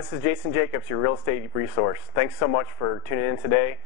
this is Jason Jacobs, your real estate resource. Thanks so much for tuning in today.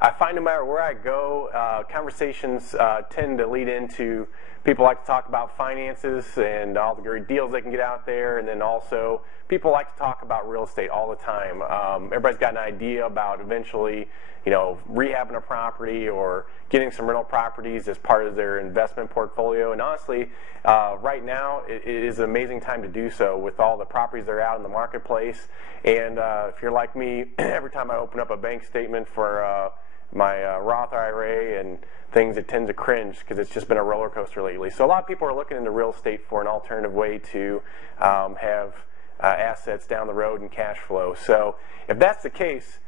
I find no matter where I go, conversations tend to lead into people like to talk about finances and all the great deals they can get out there, and then also people like to talk about real estate all the time. Everybody's got an idea about eventually, rehabbing a property or getting some rental properties as part of their investment portfolio. And honestly, right now it is an amazing time to do so with all the properties that are out in the marketplace. And if you're like me, every time I open up a bank statement for my Roth IRA and things, it tends to cringe because it's just been a roller coaster lately. So a lot of people are looking into real estate for an alternative way to have assets down the road and cash flow. So if that's the case,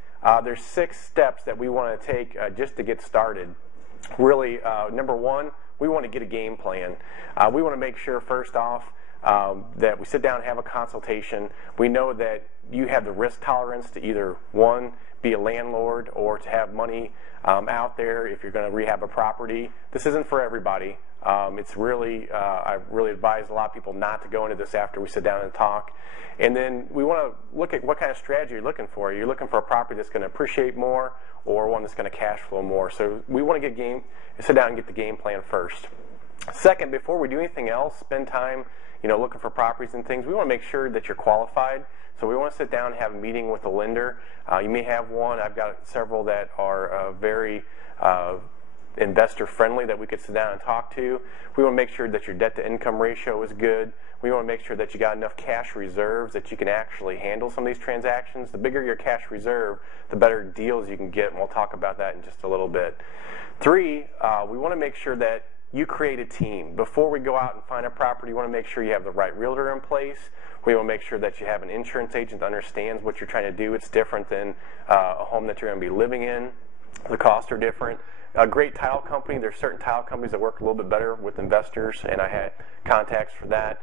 there's 6 steps that we want to take just to get started. Really, number one, we want to get a game plan. We want to make sure, first off, that we sit down and have a consultation. We know that you have the risk tolerance to either, one, be a landlord or to have money out there if you're going to rehab a property. This isn't for everybody. It's really, I really advise a lot of people not to go into this after we sit down and talk. And then we want to look at what kind of strategy you're looking for. You're looking for a property that's going to appreciate more or one that's going to cash flow more. So we want to sit down and get the game plan first. Second, before we do anything else, spend time looking for properties and things. We want to make sure that you're qualified. So we want to sit down and have a meeting with a lender. You may have one. I've got several that are very investor friendly that we could sit down and talk to. We want to make sure that your debt to income ratio is good. We want to make sure that you got enough cash reserves that you can actually handle some of these transactions. The bigger your cash reserve, the better deals you can get, and we'll talk about that in just a little bit. 3, we want to make sure that you create a team. Before we go out and find a property, you want to make sure you have the right realtor in place. We want to make sure that you have an insurance agent that understands what you're trying to do. It's different than a home that you're going to be living in. The costs are different. A great title company, there's certain title companies that work a little bit better with investors, and I had contacts for that.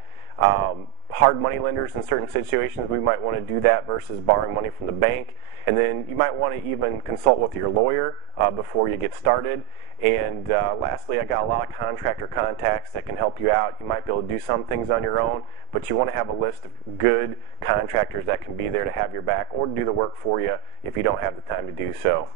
Hard money lenders in certain situations, we might want to do that versus borrowing money from the bank. And then you might want to even consult with your lawyer before you get started. And lastly, I got a lot of contractor contacts that can help you out. You might be able to do some things on your own, but you want to have a list of good contractors that can be there to have your back or do the work for you if you don't have the time to do so.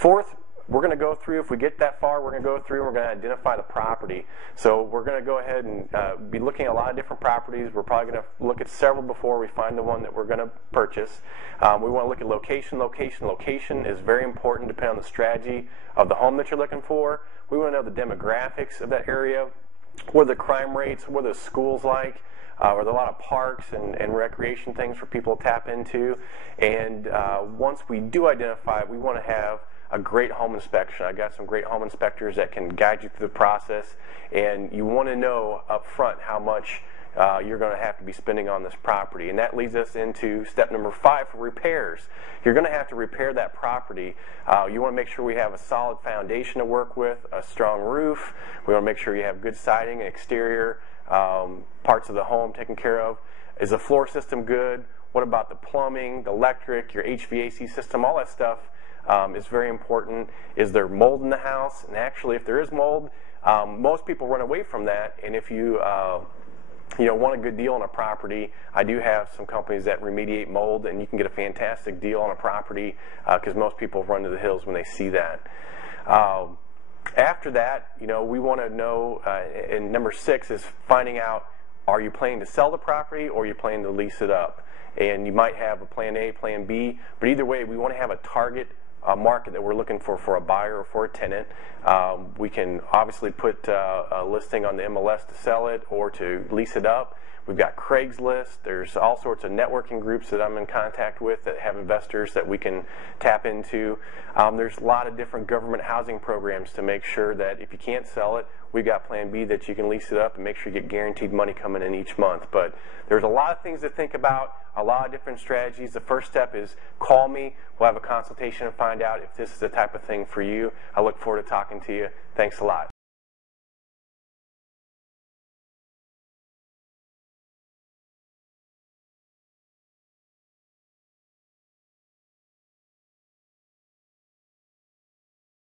4th, we're going to go through, if we get that far, we're going to go through and we're going to identify the property. So we're going to go ahead and be looking at a lot of different properties. We're probably going to look at several before we find the one that we're going to purchase. We want to look at location. Location is very important depending on the strategy of the home that you're looking for. We want to know the demographics of that area. What are the crime rates? What are the schools like? Are there a lot of parks and recreation things for people to tap into? And once we do identify it, we want to have a great home inspection. I got some great home inspectors that can guide you through the process, and you want to know up front how much you're going to have to be spending on this property. And that leads us into step number 5 for repairs. You're going to have to repair that property. You want to make sure we have a solid foundation to work with, a strong roof. We want to make sure you have good siding and exterior parts of the home taken care of. Is the floor system good? What about the plumbing, the electric, your HVAC system, all that stuff is very important. Is there mold in the house? And actually, if there is mold, most people run away from that. And if you want a good deal on a property, I do have some companies that remediate mold, and you can get a fantastic deal on a property because most people run to the hills when they see that. After that, we want to know, and number 6 is finding out, are you planning to sell the property or are you planning to lease it up? And you might have a plan A, plan B, but either way, we want to have a target market that we're looking for a buyer or for a tenant. We can obviously put a listing on the MLS to sell it or to lease it up. We've got Craigslist. There's all sorts of networking groups that I'm in contact with that have investors that we can tap into. There's a lot of different government housing programs to make sure that if you can't sell it, we've got plan B that you can lease it up and make sure you get guaranteed money coming in each month. But there's a lot of things to think about, a lot of different strategies. The first step is call me. We'll have a consultation and find out if this is the type of thing for you. I look forward to talking to you. Thanks a lot.